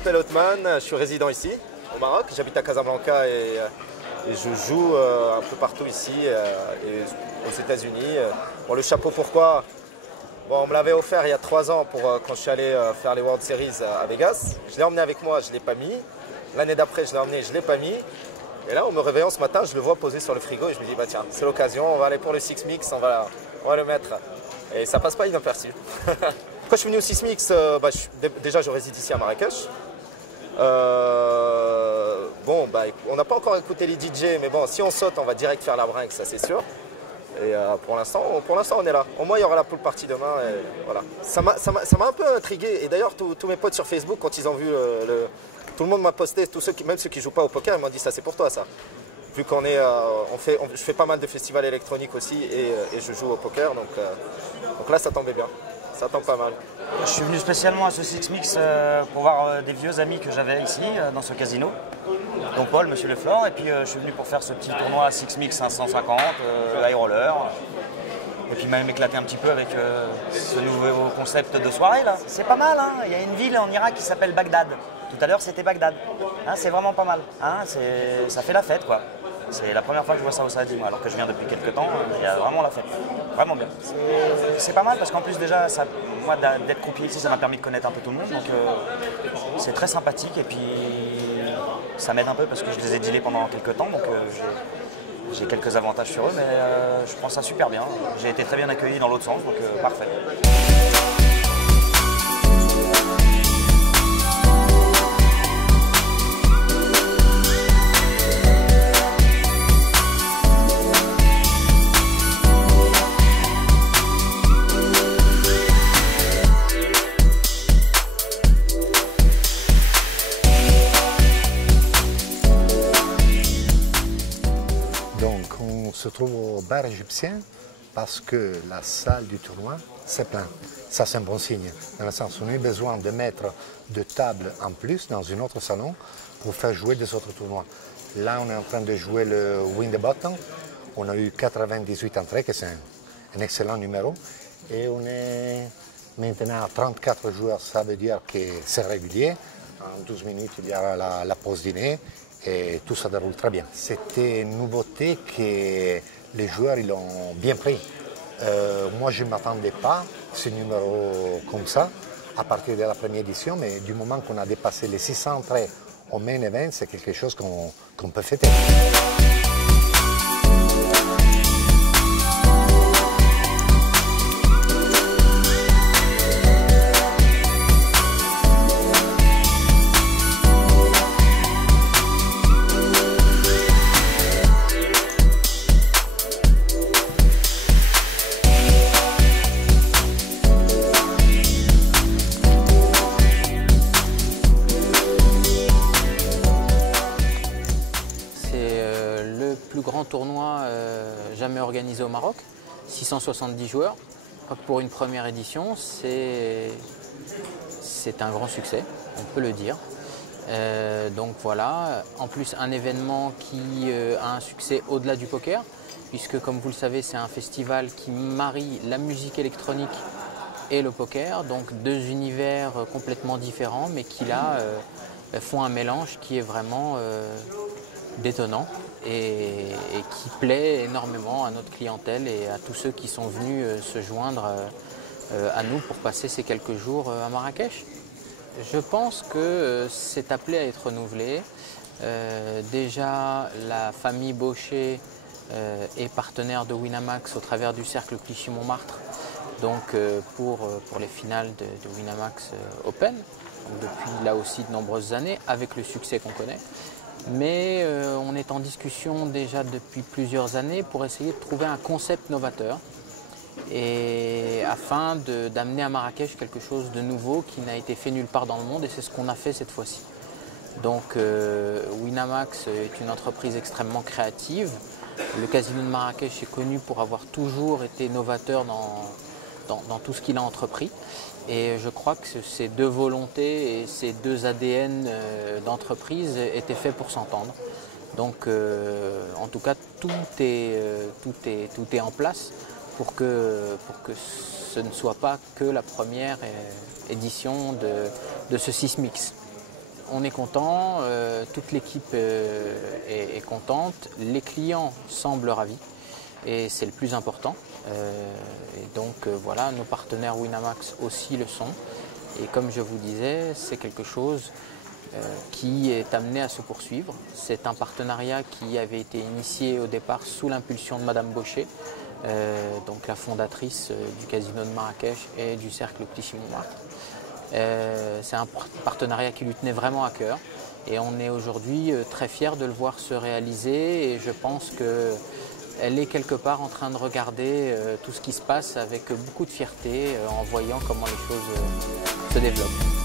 m'appelle Othman, je suis résident ici, au Maroc. J'habite à Casablanca et je joue un peu partout ici et aux États-Unis. Bon, le chapeau, pourquoi? Bon, on me l'avait offert il y a 3 ans pour, quand je suis allé faire les World Series à Vegas. Je l'ai emmené avec moi, je ne l'ai pas mis. L'année d'après, je l'ai emmené, je ne l'ai pas mis. Et là, en me réveillant ce matin, je le vois posé sur le frigo et je me dis, bah tiens, c'est l'occasion, on va aller pour le Six Mix, on va le mettre. Et ça passe pas inaperçu. Quand je suis venu au Six Mix, déjà je réside ici à Marrakech. Bon, on n'a pas encore écouté les DJ, mais bon, si on saute, on va direct faire la brinque, ça c'est sûr. Et pour l'instant, on est là. Au moins, il y aura la pool party demain. Et voilà. Ça m'a un peu intrigué. Et d'ailleurs, tous mes potes sur Facebook, quand ils ont vu tout le monde m'a posté, même ceux qui ne jouent pas au poker, ils m'ont dit ça, c'est pour toi ça. Vu qu'on est, je fais pas mal de festivals électroniques aussi et je joue au poker, donc là ça tombait bien, ça tombe pas mal. Je suis venu spécialement à ce Six Mix pour voir des vieux amis que j'avais ici dans ce casino, donc Paul, Monsieur Leflore, et puis je suis venu pour faire ce petit tournoi Six Mix 550, high roller, et puis même éclater un petit peu avec ce nouveau concept de soirée là. C'est pas mal, hein. Il y a une ville en Irak qui s'appelle Bagdad. Tout à l'heure c'était Bagdad, hein, c'est vraiment pas mal, hein, ça fait la fête quoi. C'est la première fois que je vois ça au Saadi, moi, alors que je viens depuis quelques temps, il y a vraiment la fête, vraiment bien. C'est pas mal parce qu'en plus déjà, moi d'être croupier ici, ça m'a permis de connaître un peu tout le monde, donc c'est très sympathique et puis ça m'aide un peu parce que je les ai dealés pendant quelques temps, donc j'ai quelques avantages sur eux, mais je prends ça super bien. J'ai été très bien accueilli dans l'autre sens, donc parfait. On se trouve au bar égyptien parce que la salle du tournoi, c'est plein. Ça, c'est un bon signe. Dans le sens où on a eu besoin de mettre de tables en plus dans un autre salon pour faire jouer des autres tournois. Là, on est en train de jouer le Win the Button. On a eu 98 entrées, que c'est un excellent numéro. Et on est maintenant à 34 joueurs. Ça veut dire que c'est régulier. En 12 minutes, il y aura la pause dîner. Et tout ça déroule très bien. C'était une nouveauté que les joueurs ils ont bien pris. Moi, je ne m'attendais pas à ce numéro comme ça à partir de la première édition, mais du moment qu'on a dépassé les 600 entrées au main event, c'est quelque chose qu'on peut fêter. Grand tournoi jamais organisé au Maroc, 670 joueurs. Pour une première édition, c'est un grand succès, on peut le dire. Donc voilà, en plus un événement qui a un succès au-delà du poker, puisque comme vous le savez, c'est un festival qui marie la musique électronique et le poker, donc deux univers complètement différents, mais qui là font un mélange qui est vraiment détonnant et qui plaît énormément à notre clientèle et à tous ceux qui sont venus se joindre à nous pour passer ces quelques jours à Marrakech. Je pense que c'est appelé à être renouvelé. Déjà, la famille Baucher est partenaire de Winamax au travers du cercle Clichy-Montmartre, donc pour les finales de Winamax Open, donc depuis là aussi de nombreuses années, avec le succès qu'on connaît. Mais on est en discussion déjà depuis plusieurs années pour essayer de trouver un concept novateur et afin d'amener à Marrakech quelque chose de nouveau qui n'a été fait nulle part dans le monde, et c'est ce qu'on a fait cette fois-ci. Donc Winamax est une entreprise extrêmement créative. Le casino de Marrakech est connu pour avoir toujours été novateur dans tout ce qu'il a entrepris. Et je crois que ces deux volontés et ces deux ADN d'entreprise étaient faits pour s'entendre. Donc en tout cas, tout est en place pour que ce ne soit pas que la première édition de ce Six Mix. on est content, toute l'équipe est contente, les clients semblent ravis et c'est le plus important. Et donc voilà, nos partenaires Winamax aussi le sont. Et comme je vous disais, c'est quelque chose qui est amené à se poursuivre. C'est un partenariat qui avait été initié au départ sous l'impulsion de Madame Baucher, donc la fondatrice du casino de Marrakech et du cercle Clichy-Montmartre. C'est un partenariat qui lui tenait vraiment à cœur et on est aujourd'hui très fiers de le voir se réaliser et je pense qu'elle est quelque part en train de regarder tout ce qui se passe avec beaucoup de fierté en voyant comment les choses se développent.